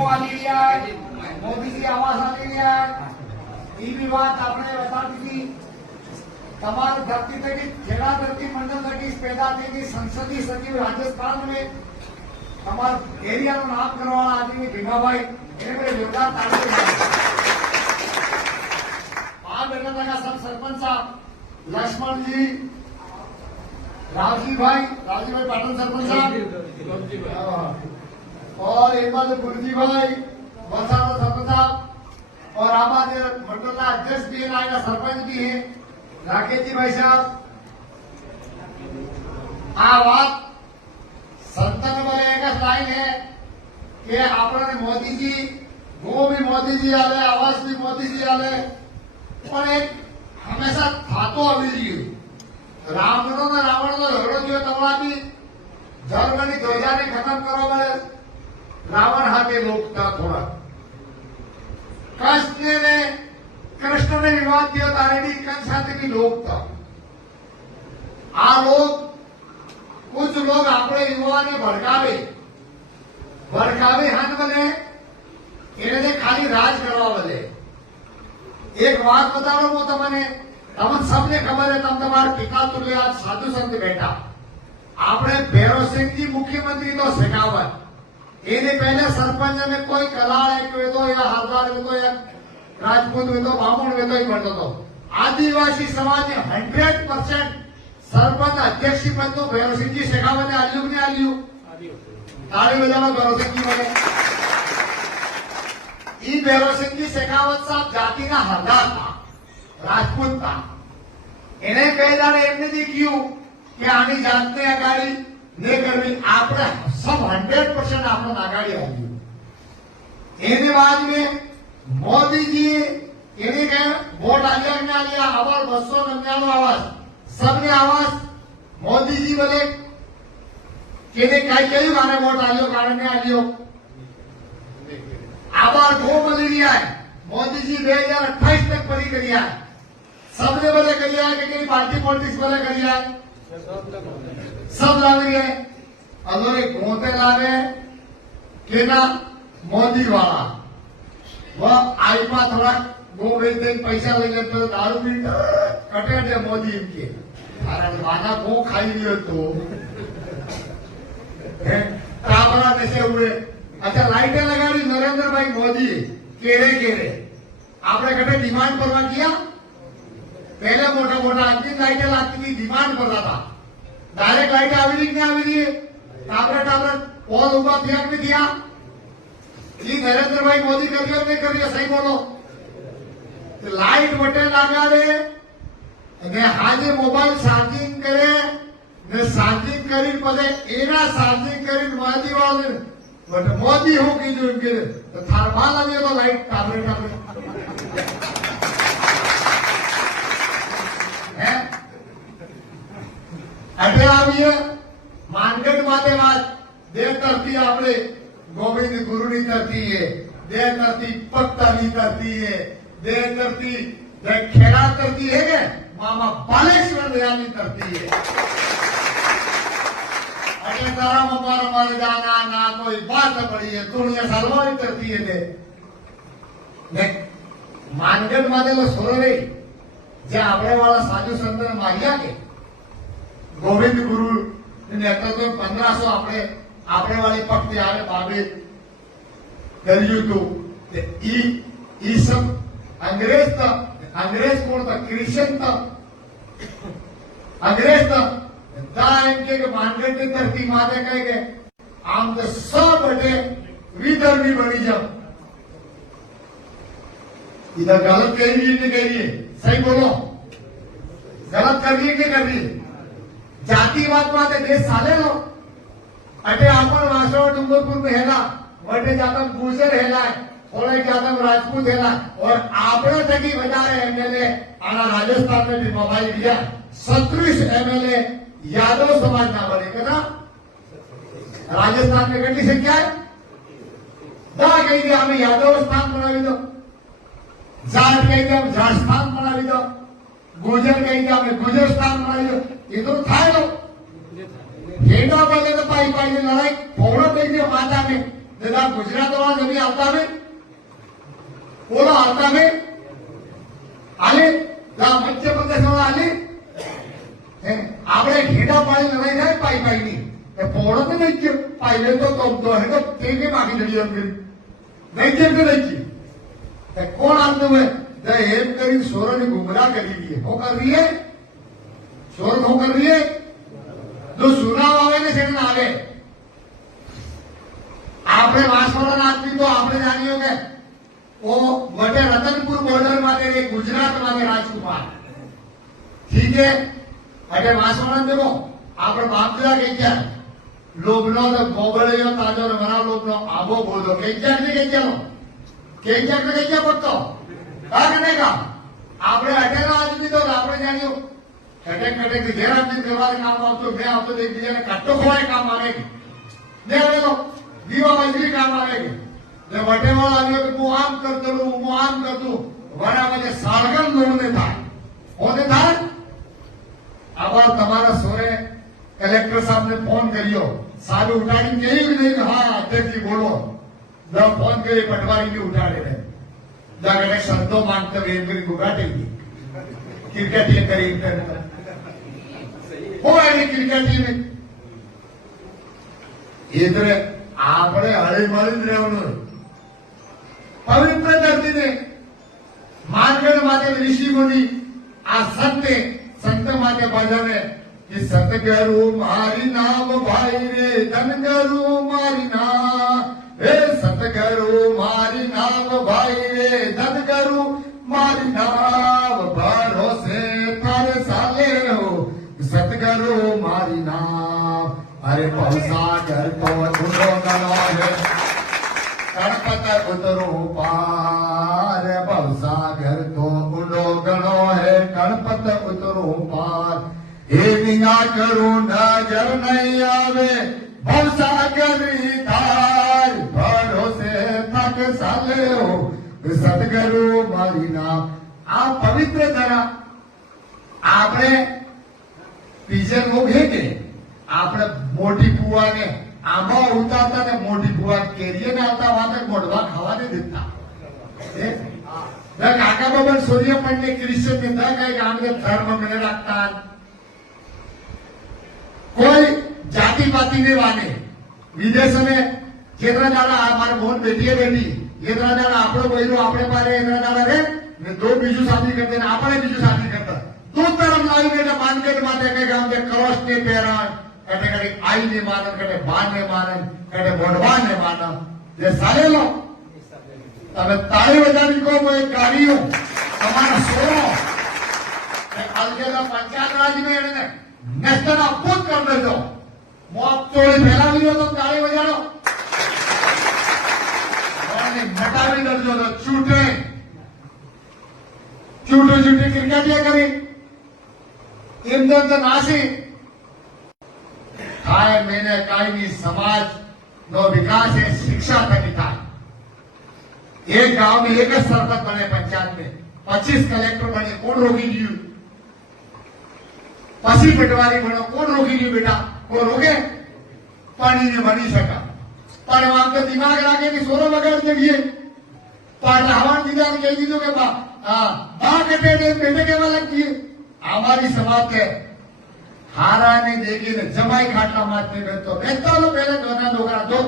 વીમો આલી રહ્યા, મોદીજી આવાસ આલી રહ્યા, એ બી વાત આપણે બતાવી હતી. તમારી ધરતી થકી ખેડા ધરતી મંડળ થકી પેદા થયેલી સંસદીય સચિવ રાજસ્થાન में તમારા એરિયાનું નામ કરવાના આદમી ભીમાભાઈ એને મેં જોરદાર તાળી. આ બેઠા था सब सरपंच साहब लक्ष्मण जी, रावजी भाई पाटन सरपंच साहब और एक बार गुरुजी भाई वलसाड़ सरपंच साहब और आबाद मंडल का अध्यक्ष भी है, का सरपंच भी है राकेश जी भाई साहब. आ बात संतन बोले एक लाइन है कि आपने मोदी जी वो भी मोदी जी आले, आवास भी मोदी जी आले, पर एक हमेशा थातो આવી રહ્યું. રામનો ને રાવણનો ઝઘડો થયો તમારાથી જર્મની ધ્વજાને ખતમ કરવા માટે રાવણ હાથે લોકતા થોડા કૃષ્ણને વિવાદ થયો તારે બી કંસ સાથે બી લોકતા. આ લોક कुछ लोग આપણે યુવાને ભડકાવે હાથ બને એને ખાલી રાજ કરવા બદલે. एक बात बताओ वो તમને सबने खबर है. तुम्हारे टीका तुल्य आज साधु संत बैठा आपने भैरव सिंह जी मुख्यमंत्री तो शेखावत એને पहले सरपंच में कोई कलाड़ एक वेदो या हारदार वेदो या राजपूत वेदो बामण वेदो ही बनतो तो आदिवासी समाज 100% सरपंच अध्यक्ष पद तो भैरव सिंह जी शेखावत ने आल्यू ने आल्यू ताली बजाना भैरव सिंह जी बने. ई भैरव सिंह जी शेखावत साहब जाति का हरदार था, राजपूत था. એને પહેલા એમને દેખ્યું કે આની જાતને આગાડી ને કરવી આપણે सब 100% આપણને આગાડી આવ્યું. એને બાદ में मोदी जी એને કે વોટ આલ્યા ને આલ્યા આવાસ 299 આવાસ सबने आवास मोदी जी बोले केने काय कही माने वोट आलियो कारण ने आलियो आबार गो मिली रहा है. मोदी जी 2028 तक परी करिया है. सबने बोले करिया है कि पार्टी पॉलिटिक्स बोले करिया है. सब लाग रही है अगर गोते लावे के ना मोदी वाला वह आईपा थोड़ा गो बेच दे पैसा ले लेते दारू पी कटे दे मोदी इनके माना गो खाई लियो तो काबरा जैसे हुए. अच्छा लाइटें लगाड़ी नरेंद्र भाई मोदी केरे केरे आपने कटे डिमांड परवा किया. पहले मोटा मोटा आदमी लाइटें लागती थी डिमांड पर था डायरेक्ट लाइट आवी नहीं आवी रही टाबरे टाबरे पोल उबा फेंक भी दिया. ये नरेंद्र भाई मोदी कर लिया नहीं कर लिया सही बोलो. लाइट बटे लगाड़े ने हाजे मोबाइल चार्जिंग करे ने चार्जिंग करी पदे एना चार्जिंग करी मोदी वाले बट मोदी हो की जो इनके तो थर्मल लगे तो लाइट टाबरे टाबरे है. अटे आविए मानगढ़ माते बात देव करती आपने गोविंद गुरु नहीं करती है, देव करती पक्ता नहीं करती है, देव करती खेड़ा करती है क्या मामा बालेश्वर दयानी करती है. अरे तारा मपार मर जाना ना कोई बात पड़ी है दुनिया सर्वाई करती है दे मानगढ़ माते तो सुनो रे जे आपने वाला साधु संत मारिया के गोविंद गुरु नेतृत्व 1500 आपने वाली पक्ति आवे बाबे કર્યું હતું. ई सब अंग्रेज कोण था क्रिश्चियन था अंग्रेज था एम के मानगढ़ की धरती माते कहे गए आम तो सब बटे विधर्मी बनी जाओ. इधर गलत कह रही है कह रही है सही बोलो गलत कर रही है कि कर रही है. जातिवाद माते देश चाले लो अटे आपण वासव डूंगरपुर में है ना वटे जाता गुजर है ना थोड़े ज्यादा राजपूत है ना और आपने थकी बजारे एमएलए आना राजस्थान में भी मोबाइल दिया 37 एमएलए यादव समाज ना बने कदा राजस्थान में कितनी संख्या है दा कही दिया हमें यादव स्थान बनावी दो जाट कही दिया हम जाट स्थान बनावी दो गुजर कही दिया हमें गुजर स्थान बनावी दो ये तो था लो हेडा बोले तो पाई पाई लड़ाई फोड़ो देख दिया माता में दादा गुजरात वाला जब हालता में बोलो, हालता में आले मध्य प्रदेश वाला आले આપણે ઘેડા પાડી લડાઈ થાય પાઈ પાઈની પોળો તો નહીં ગયો પાઈને તો હે તો તે કેમ આગી દડી એમ કરી નહીં કેમ કે નહીં કોણ આંદો હે એમ કરી સોરોને ગુમરાહ કરી દીએ હો કર રહી है સોર હો કર રહી है જો સુનાવ આવે ને સેને આવે આપણે વાસવાળાના આદમી તો આપણે જાણીએ કે ઓ વટે રતનપુર બોર્ડર માટે ગુજરાત માટે રાજકુમાર ठीक है अटे वासवाड़ा देखो आपने बापदा कही क्या लोभनो तो गोबड़ियो ताजो ने मरा लोभनो आबो बोलो कही क्या ने कही क्या पड़तो का करने का आपने अटेला आदमी तो आपने जानियो कटे के घेर आदमी करवा काम आवतो मैं आवतो एक बीजा ने कट्टो खोए काम आवेगी ने आवेलो दीवा मंजरी काम आवेगी ने वटे वाला आवियो कि હું આમ કરતો હું આમ કરતો વડા મને સાળગમ નોને થાય હોને થાય આવા તમારા સોરે કલેક્ટર સાહેબને ફોન કર્યો સારું ઉઠાડી કેવી નહીં હા અધ્યક્ષજી બોલો દ ફોન કરી પટવારી ની ઉઠાડે ને દાગને શબ્દો માંગતા વેર કરી ગુગાટી ક્રિકેટ એ કરી હો એની ક્રિકેટ ટીમ ઇધરે આપણે હળી મળી જ રહેવાનું પવિત્ર ધરતીને માર્ગણ માટે ઋષિ મુનિ આ સત્ય संत माते भजने कि सतगुरु मारी नाम भाई रे धनगुरु मारी नाम हे सतगुरु मारी नाम भाई रे धनगुरु मारी नाम भरोसे थारे साले हो सतगुरु मारी नाम अरे भवसागर को धुनो गलो है गणपत उतरो पार भवसागर को ऊंडो गणो है गणपत उतरो पार हे विना करू नजर नहीं आवे भवसागर धार भरोसे थक साले हो सतगुरु मारी नाम आ पवित्र धरा आपने पीछे लोग है के आपने मोटी बुआ ने आंबा उतारता ने मोटी बुआ केरिए ने आता वहां मोड़वा खावा नहीं देता काका बाबा सूर्य पंडित क्रिश्चियन ने कई गांव के धर्म में रखता कोई जाति पाति ने वाने विदेश में जितना ज्यादा हमारे मोहन बेटी है बेटी जितना ज्यादा आपड़ो बहरो आपड़े पारे इतना ज्यादा रे ने दो बीजू शादी करते हैं आपने बीजू शादी करता दो तरफ लाई बेटा मानकेट माते कई गांव के कलश ने पेरा कटे कटे आई ने मानन कटे बान ने मानन कटे बोडवा ने मानन ये सारे लोग તમે તાળી વજાવી કહો હું એક કાર્યો તમારા સોરો અલગેલા પંચાયત રાજ में એને નેસ્ટર અપૂત કરી દેજો મોપ ચોળી ફેલાવી દો તો તાળી વજાડો અને મટાવી દેજો તો છૂટે ક્રિકેટિયા કરી એમદમ તો નાસી થાય મેને કાયમી સમાજ નો વિકાસ એ શિક્ષા થકી થાય एक गांव में एक सरपंच बने पंचायत में 25 कलेक्टर बने कौन रोकी दियो पसी पटवारी बनो कौन रोकी दियो बेटा को रोके पानी ने बनी सका पर वहां के दिमाग लागे कि सोरो वगैरह जगिए पर हवान दिदार कह दीजो के बा कटे बेटे के वाला किए हमारी समाज के हारा ने देखी ने जमाई खाटला मारते में तो बेहतर लो पहले दोना दोगरा दो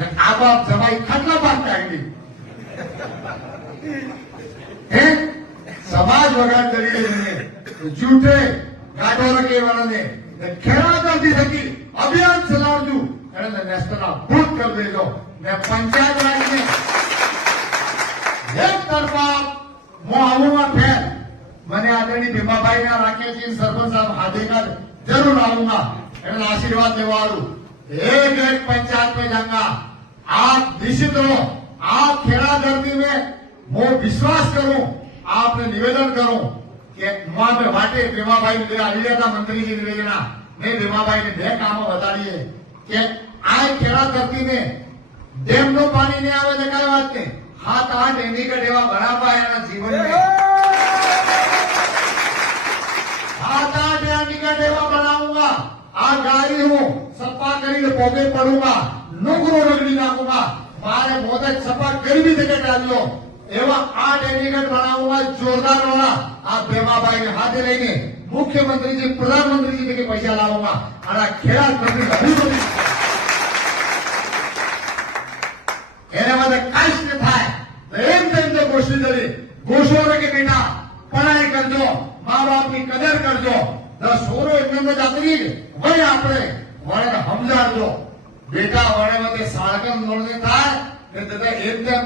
आप जमाई खटला बात करेंगे समाज वगैरह जरिए झूठे गाडोर के वाले खेड़ा करती सकी अभियान चलावजू नेशनल भूत कर दे दो मैं पंचायत राज में एक तरफा आऊंगा फिर मैंने आदरणीय भीमाभाई ने राखे जी सरपंच साहब हाथीकर जरूर आऊंगा आशीर्वाद देवारू एक पंचायत में जाऊंगा आप निश्चित हो आप खेड़ा धरती में वो विश्वास करूं आपने निवेदन करूं कि वहां पे वाटे भीमाभाई ने आविया था मंत्री जी निवेदना मैं भीमाभाई ने बे काम बता दिए कि आ खेड़ा धरती में डेम नो पानी नहीं आवे तो कई बात नहीं हाथ आठ एनी का डेवा बना पाए जीवन में हाथ आठ एनी का डेवा बनाऊंगा आ गाड़ी हूं सप्पा करी पोगे पड़ूंगा नुकरो रगड़ी नाखूंगा મારે મોદે સપા ગરીબી તકે ચાલ્યો એવા આ ડેલિગેટ બનાવવા જોરદાર વાળા આ ભેમાભાઈને હાથે લઈને મુખ્યમંત્રીજી પ્રધાનમંત્રીજી તકે પૈસા લાવવામાં અને ખેડા પ્રતિ હરી એને માટે કાંઈ જ ન થાય એમ તેમ ગોષ્ઠી કરી ઘોષવા કે બેટા પઢાઈ કરજો મા બાપની કદર કરજો સોરો એમને જાતરી વળી આપણે વળને સમજાડજો બેટા વળે સાળકમ નોંધણી થાય કે દાદા એમ તેમ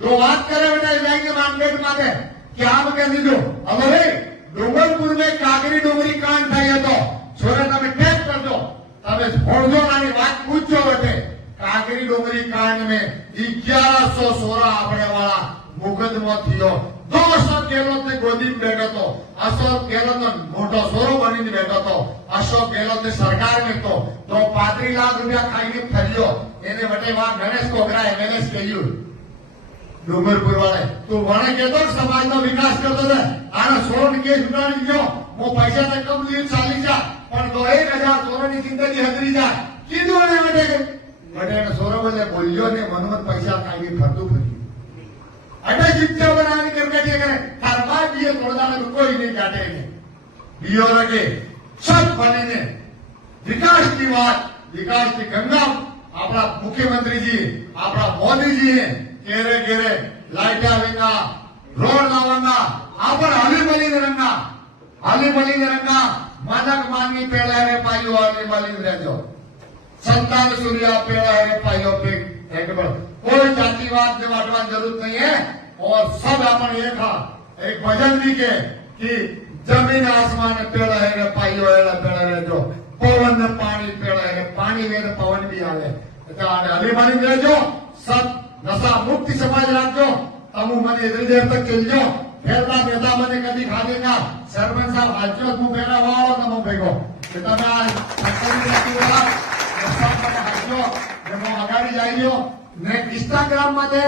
તો વાત કરે બેટા જાયંગે मार्केट માટે क्या કહી દીધું હવે ડુંગરપુર में કાગરી ડુંગરી કાંડ થઈ હતો છોરા તમે ટેક કરજો તમે છોડજો નાની વાત પૂછજો બેટે કાગરી ડુંગરી કાંડ में 1100 સોરા આપણે વાળા મુકદમો થયો 200 ગેહલોત ને ગોદી બેઠો હતો અશોક ગેહલોત મોટો સોરો બનીને બેઠો હતો અશોક ગેહલોત સરકાર में તો 35 લાખ રૂપિયા ખાઈને ફર્યો એને વટે વા ગણેશ કોગરા એમએલએસ કહ્યું ડુંગરપુર વાળે તું વણે કેતો સમાજનો વિકાસ કરતો છે આના સોળ કેસ ઉડાડી ગયો હું પૈસા તો કમ લીધ ચાલી જા પણ તો 1000 સોરોની જિંદગી હદરી જાય કીધું એને વટે સોરો બોલે બોલ્યો ને મનોમત પૈસા ખાઈને ફરતું ફર્યું अटे शिक्षा बनाने करके क्या करें हरबार दिए थोड़ा कोई नहीं काटे दियो लगे सब बने ने विकास की बात विकास की गंगा अपना मुख्यमंत्री जी अपना मोदी जी है केरे केरे लाइट आवेगा रोड लावेगा आपण हली बली रंगा मानक मांगी पेड़ा रे पाइयो हली बली रहजो संतान सूर्या पेड़ा रे पाइयो पे कोई जातिवाद से बांटवानी जरूरत नहीं है और सब अपन एक भजन भी के कि जमीन आसमान पेड़ है पाइयो है पेड़ है जो पवन ने पानी पेड़ है पानी में पवन भी आवे हली बनी रहजो सब नशा मुक्ति समाज राखो तमु मन इतनी देर तक चलजो फेरता बेटा मैंने कभी खा देगा सरपंच साहब हाजो तू मेरा वाओ तमु भेगो તમે આગાડી જઈ લો ને ઇન્સ્ટાગ્રામ માટે